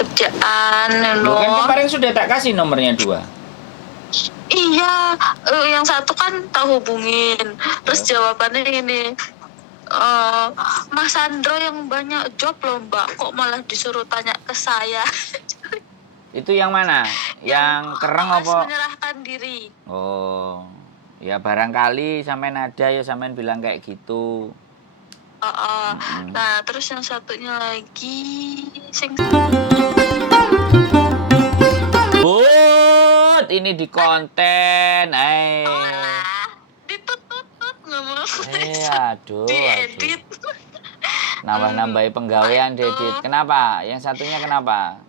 kerjaan, Lo kan no. kemarin sudah tak kasih nomornya 2. Iya, yang satu kan tak hubungin. Terus jawabannya ini, Mas Sandro yang banyak job loh Mbak, kok malah disuruh tanya ke saya. Itu yang mana? Yang kereng OS apa? menyerahkan diri. Oh, ya barangkali sampean ada ya sampean bilang kayak gitu. Nah, terus yang satunya lagi, But, ini di konten, Alah, ditutut ngomong. aduh. Diedit. Nambah-nambahi penggawean Dedit. Kenapa? Yang satunya kenapa?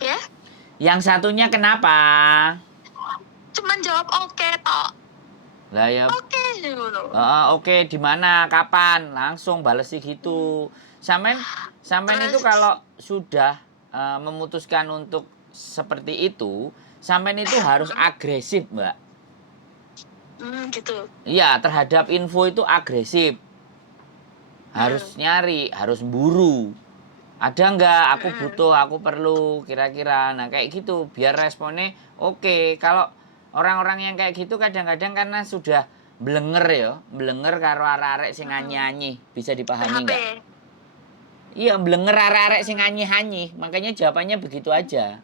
Ya? Yang satunya kenapa? Cuman jawab oke toh. Lah ya. Oke sih ngono. Oke, di mana? Kapan? Langsung bales sih gitu. Sampean itu kalau sudah memutuskan untuk seperti itu, sampean itu harus agresif, Mbak. Gitu. Iya, terhadap info itu agresif. Harus nyari, harus buru. Ada nggak? Aku butuh, aku perlu, kira-kira. Nah, kayak gitu. Biar responnya oke. Kalau orang-orang yang kayak gitu kadang-kadang karena sudah blenger ya. Blenger karo arek-arek sing nyanyi. Bisa dipahami nggak? Iya, blenger arek-arek sing nyanyi. Makanya jawabannya begitu aja.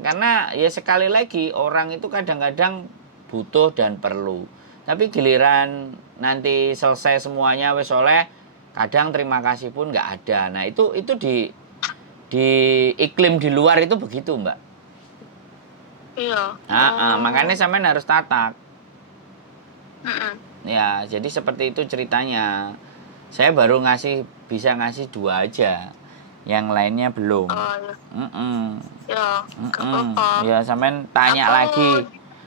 Karena ya sekali lagi orang itu kadang-kadang butuh dan perlu. Tapi giliran nanti selesai semuanya wes oleh, kadang terima kasih pun nggak ada. Nah itu di iklim di luar itu begitu, Mbak. Iya. Makanya sampean harus tatak. Ya, jadi seperti itu ceritanya. Saya baru bisa ngasih 2 aja. Yang lainnya belum. Ya, gak apa-apa. Ya, sampean tanya lagi.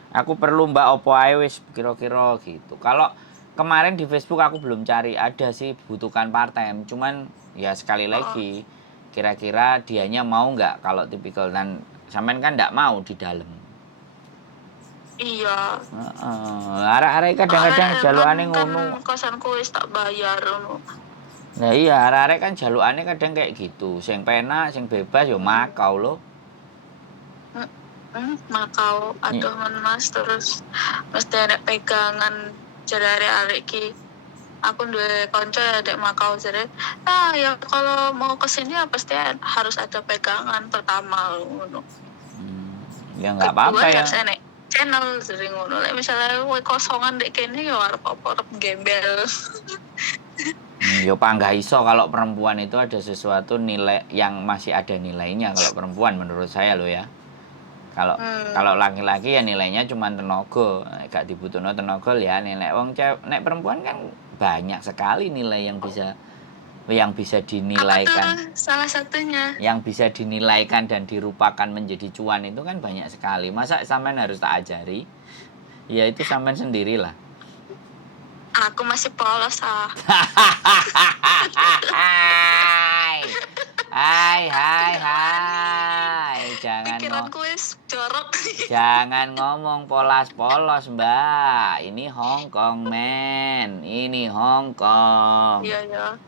Aku perlu Mbak opo ae wis kira-kira gitu. Kalau kemarin di Facebook aku belum cari, ada sih butuhkan part-time. Cuman ya sekali lagi, kira-kira dianya mau nggak kalau tipikal, dan sampean kan nggak mau di dalam. Iya. Arek-arek kadang-kadang jalukane ngono. Kan kosanku wis tak bayar ngono. Nah iya, arek-arek kan jalukane kadang kayak gitu. Sing penak, sing bebas yo makau lho. Makau, aduh Mas, terus mesti ada pegangan jare arek-arek iki. Aku duwe konco ya dek Makau jadi. Ya kalau mau kesini ya pasti harus ada pegangan pertama ngono. Ya nggak apa-apa ya. Harus enek channel sering ngono. Lek misalnya kowe kosongan dek kene ya arep apa gembel. Yo panggah iso kalau perempuan itu ada sesuatu nilai yang masih ada nilainya kalau perempuan menurut saya loh ya. Kalau laki-laki ya nilainya cuma tenaga, gak dibutuhno tenaga ya. Nek wong cewek, nek perempuan kan banyak sekali nilai yang bisa dinilaikan. Apa tuh salah satunya? Yang bisa dinilaikan dan dirupakan menjadi cuan itu kan banyak sekali. Masa sampean harus tak ajari? Ya itu sampean sendirilah. Aku masih polos Hai. Pikiranku wis jorok. Jangan ngomong polos-polos, Mbak. Ini Hongkong, men. Ini Hongkong. Iya.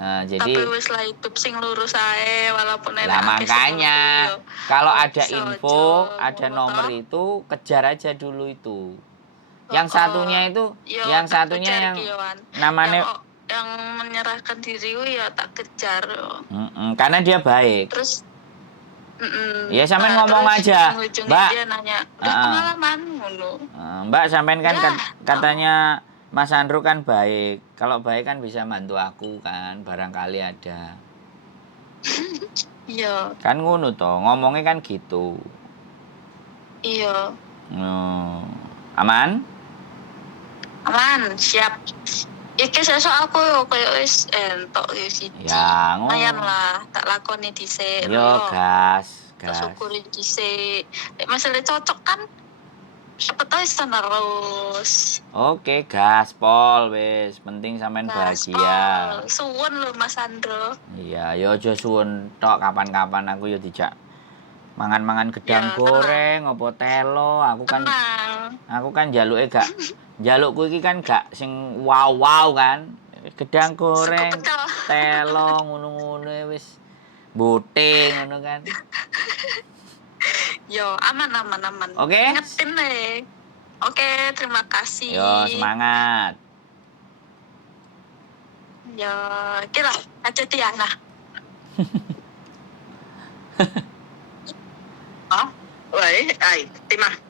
Nah, jadi tapi wis lah hidup sing lurus ae walaupun lah makanya kalau ada info, ada nomor itu kejar aja dulu itu. Yang satunya itu, yang namanya yang menyerahkan diri ya tak kejar. Karena dia baik. Terus ya sampean ngomong aja, Mbak. Dia nanya, udah pengalaman ngono. Mbak sampean kan katanya Mas Andrew kan baik. Kalau baik kan bisa bantu aku kan, barangkali ada. Iya. Kan ngono toh, ngomongnya kan gitu. Iya. Aman? Aman, siap. Iki sesuk aku yo koyo wis entok yo siji. Ya, lumayan lah, tak lakoni dhisik. Yo gas. Syukuri dhisik. Nek masalah cocok kan siapa tahu terus. Oke, gaspol wis, penting sampean bahagia. Suwun lho Mas Andro. Iya, yo aja suwun tok, kapan-kapan aku yo dijak mangan-mangan gedang goreng opo telo, aku kan njaluke jalukku iki kan gak sing wow kan. Gedang goreng, pecel. telong, ngono-ngono wis bote ngono kan. Yo, aman. Oke? Ingetin deh. Oke, terima kasih. Yo, semangat. Yo, kira aja Tiana. Oh, woi, ai, timah.